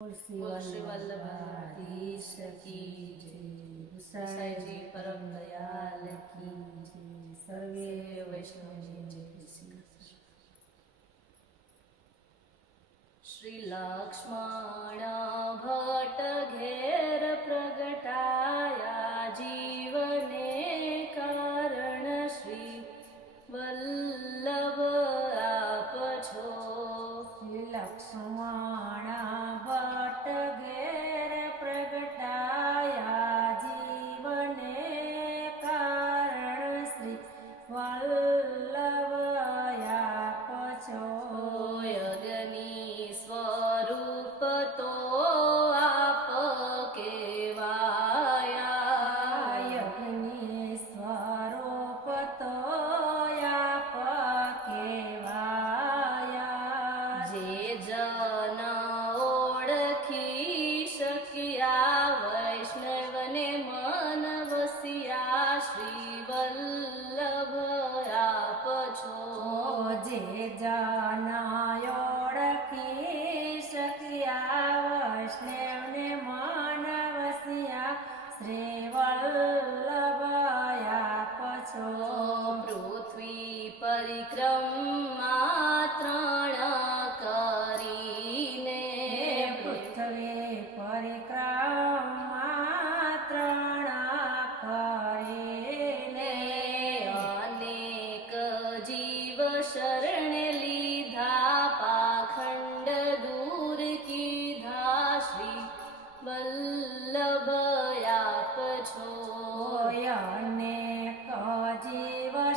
श्री वल्लभाधीश की जय, गुसाईजी परम दयाल की जय, सर्वे वैष्णवजी जय श्री कृष्ण। श्री लक्ष्मण भट्ट घेर प्रगटाया जीवने कारण श्री वल्लभ आप छो। श्री लक्ष्मण भट्ट घेर प्रगटाया जीवने कारण श्री वल्लभ आप छो। यज्ञनी स्वरूप तो आप केवाया, यज्ञनी स्वरूप तो आप केवाया। जे जन ओळखी शक्या वैष्णवने मन वसिया श्री वल्लभ आप छो। जे जना ओळखी शक्या वैष्णवने मन वसिया श्री वल्लभ आप छो। पृथ्वी परिक्रमा त्रण करीने, पृथ्वी परिक्रमा त्रण करीने। अनेक जीव शरण लीधा पाखंड दूर कीधा श्री वल्लभ आप छो। अनेक जीव